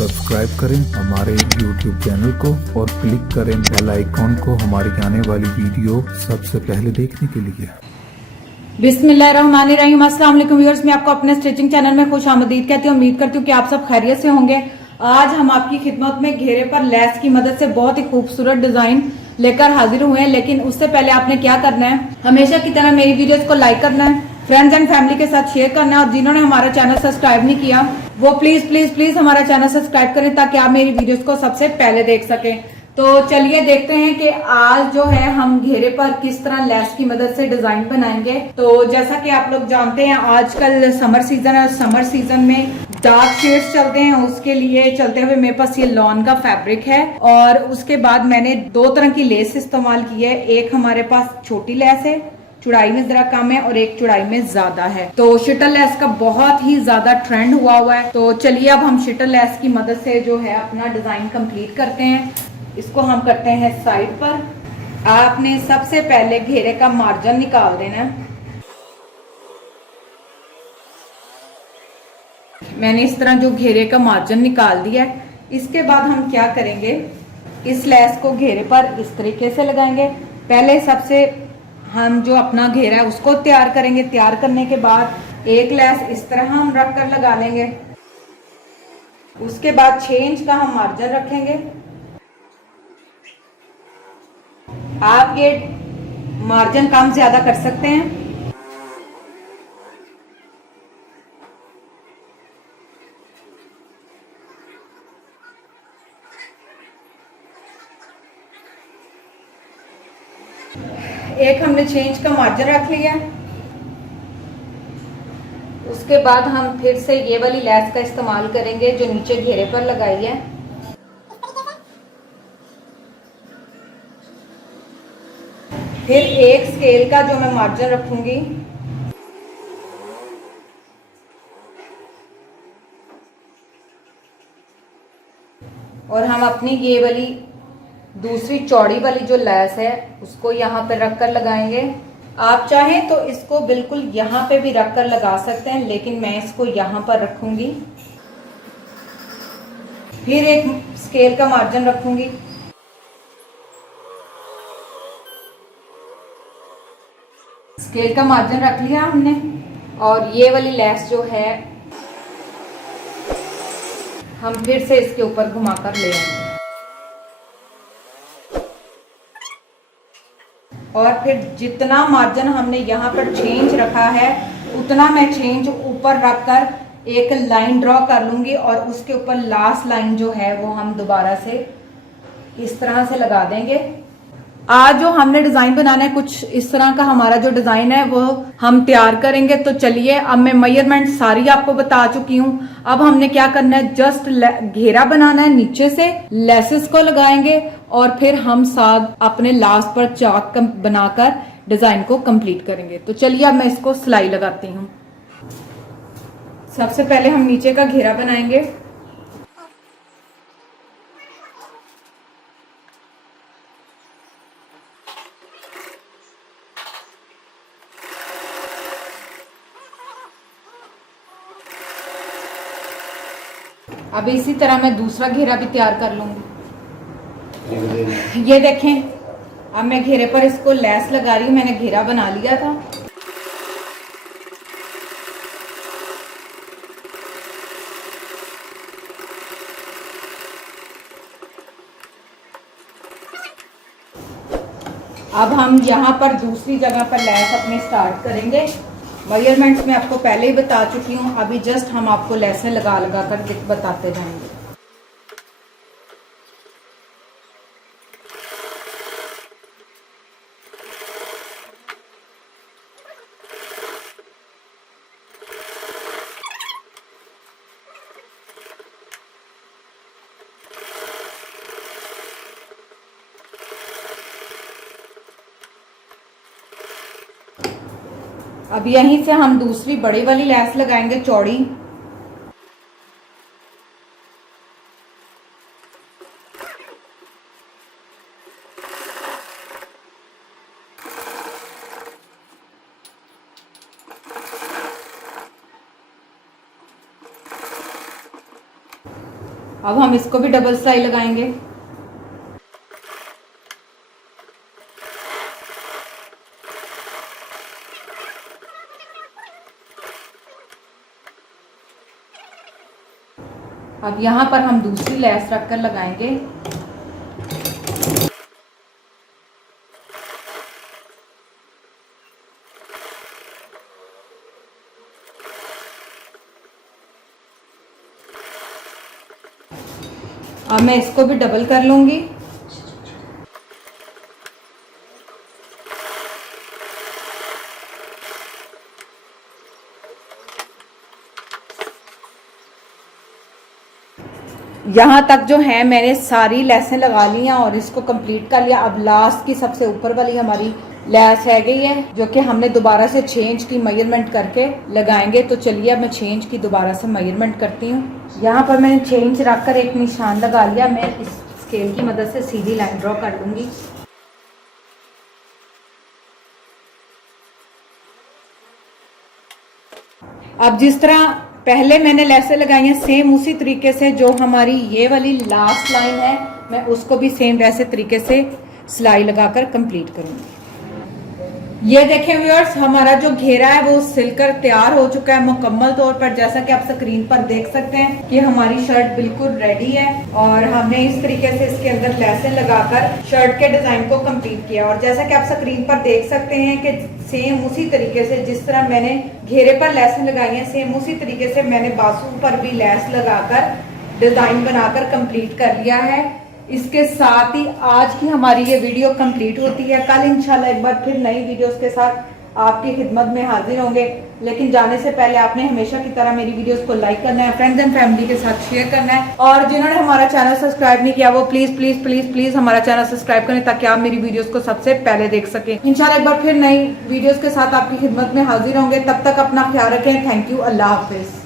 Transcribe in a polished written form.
Subscribe करें हमारे YouTube channel को और क्लिक करें बेल आइकॉन को हमारी आने वाली वीडियो सबसे पहले देखने के लिए। बिस्मिल्लाहिर्रहमानिर्रहीम। अस्सलाम वालेकुम व्यूअर्स, मैं आपको अपने स्टिचिंग चैनल में खुश आमदीद कहती हूँ। उम्मीद करती हूँ कि आप सब खैरियत से होंगे। आज हम आपकी खिदमत में घेरे पर लेस की मदद से बहुत ही खूबसूरत डिजाइन लेकर हाजिर हुए हैं। लेकिन उससे पहले आपने क्या करना है, हमेशा की तरह मेरी वीडियोस को लाइक करना है, फ्रेंड्स एंड फैमिली के साथ शेयर करना है और जिन्होंने हमारा चैनल सब्सक्राइब नहीं किया वो प्लीज प्लीज प्लीज हमारा चैनल सब्सक्राइब करें ताकि आप मेरी वीडियोस को सबसे पहले देख सकें। तो चलिए देखते हैं कि आज जो है हम घेरे पर किस तरह लेस की मदद से डिजाइन बनाएंगे। तो जैसा कि आप लोग जानते हैं आजकल समर सीजन है और समर सीजन में डार्क शेड्स चलते हैं। उसके लिए चलते हुए मेरे पास ये लॉन का फैब्रिक है और उसके बाद मैंने दो तरह की लेस इस्तेमाल की है। एक हमारे पास छोटी लेस है, चौड़ाई में जरा कम है, और एक चौड़ाई में ज्यादा है। तो शटल लेस का बहुत ही ज्यादा ट्रेंड हुआ है। तो चलिए अब हम शटल लेस की मदद से जो है अपना डिजाइन कंप्लीट करते हैं। इसको हम करते हैं साइड पर। आपने सबसे पहले घेरे का मार्जिन निकाल देना है। मैंने इस तरह जो घेरे का मार्जिन निकाल दिया है। इसके बाद हम क्या करेंगे, इस लेस को घेरे पर इस तरीके से लगाएंगे। पहले सबसे हम जो अपना घेरा है उसको तैयार करेंगे। तैयार करने के बाद एक लेस इस तरह हम रख कर लगा लेंगे। उसके बाद 6 इंच का हम मार्जिन रखेंगे। आप ये मार्जिन कम ज्यादा कर सकते हैं। एक हमने 6 इंच का मार्जिन रख लिया। उसके बाद हम फिर से ये वाली लेस का इस्तेमाल करेंगे जो नीचे घेरे पर लगाई है। फिर एक स्केल का जो मैं मार्जिन रखूंगी और हम अपनी ये वाली दूसरी चौड़ी वाली जो लेस है उसको यहाँ पे रखकर लगाएंगे। आप चाहें तो इसको बिल्कुल यहाँ पे भी रखकर लगा सकते हैं, लेकिन मैं इसको यहाँ पर रखूंगी। फिर एक स्केल का मार्जिन रखूंगी। स्केल का मार्जिन रख लिया हमने और ये वाली लेस जो है हम फिर से इसके ऊपर घुमाकर ले आएंगे और फिर जितना मार्जिन हमने यहाँ पर 6 इंच रखा है उतना मैं 6 इंच ऊपर रखकर एक लाइन ड्रॉ कर लूंगी और उसके ऊपर लास्ट लाइन जो है वो हम दोबारा से इस तरह से लगा देंगे। आज जो हमने डिजाइन बनाना है कुछ इस तरह का हमारा जो डिजाइन है वो हम तैयार करेंगे। तो चलिए अब मैं मेजरमेंट सारी आपको बता चुकी हूँ। अब हमने क्या करना है, जस्ट घेरा बनाना है, नीचे से लेसेस को लगाएंगे और फिर हम साथ अपने लास्ट पर चाक बनाकर डिजाइन को कंप्लीट करेंगे। तो चलिए अब मैं इसको सिलाई लगाती हूँ। सबसे पहले हम नीचे का घेरा बनाएंगे। अब इसी तरह मैं दूसरा घेरा भी तैयार कर लूंगी। ये देखें, अब मैं घेरे पर इसको लेस लगा रही हूँ। मैंने घेरा बना लिया था। अब हम यहाँ पर दूसरी जगह पर लेस अपने स्टार्ट करेंगे। मेजरमेंट्स मैं आपको पहले ही बता चुकी हूँ, अभी जस्ट हम आपको लेसें लगा लगा कर बताते जाएंगे। अब यहीं से हम दूसरी बड़ी वाली लेस लगाएंगे चौड़ी। अब हम इसको भी डबल सिलाई लगाएंगे। अब यहाँ पर हम दूसरी लैस रखकर लगाएंगे। अब मैं इसको भी डबल कर लूंगी। यहाँ तक जो है मैंने सारी लेसें लगा ली हैं और इसको कंप्लीट कर लिया। अब लास्ट की सबसे ऊपर वाली हमारी लेस रह गई है जो कि हमने दोबारा से चेंज की, मेजरमेंट करके लगाएंगे। तो चलिए अब मैं चेंज की दोबारा से मेजरमेंट करती हूँ। यहाँ पर मैंने चेंज रखकर एक निशान लगा लिया। मैं इस स्केल की मदद से सीधी लाइन ड्रॉ कर लूंगी। अब जिस तरह पहले मैंने लेसें लगाई हैं सेम उसी तरीके से जो हमारी ये वाली लास्ट लाइन है मैं उसको भी सेम वैसे तरीके से सिलाई लगाकर कंप्लीट करूंगी। ये देखें व्यूअर्स, हमारा जो घेरा है वो सिलकर तैयार हो चुका है मुकम्मल तौर पर। जैसा कि आप स्क्रीन पर देख सकते हैं कि हमारी शर्ट बिल्कुल रेडी है और हमने इस तरीके से इसके अंदर लेसें लगाकर शर्ट के डिजाइन को कंप्लीट किया। और जैसा कि आप स्क्रीन पर देख सकते हैं कि सेम उसी तरीके से जिस तरह मैंने घेरे पर लेसें लगाई हैं सेम उसी तरीके से मैंने बाजू पर भी लेस लगाकर डिजाइन बनाकर कंप्लीट कर लिया है। इसके साथ ही आज की हमारी ये वीडियो कंप्लीट होती है। कल इंशाल्लाह एक बार फिर नई वीडियोस के साथ आपकी खिदमत में हाजिर होंगे। लेकिन जाने से पहले आपने हमेशा की तरह मेरी वीडियोस को लाइक करना है, फ्रेंड्स एंड फैमिली के साथ शेयर करना है और जिन्होंने हमारा चैनल सब्सक्राइब नहीं किया वो प्लीज प्लीज प्लीज प्लीज हमारा चैनल सब्सक्राइब करें ताकि आप मेरी वीडियोस को सबसे पहले देख सकें। इंशाल्लाह एक बार फिर नई वीडियोस के साथ आपकी खिदमत में हाजिर होंगे। तब तक अपना ख्याल रखें। Thank you. Allah Hafiz.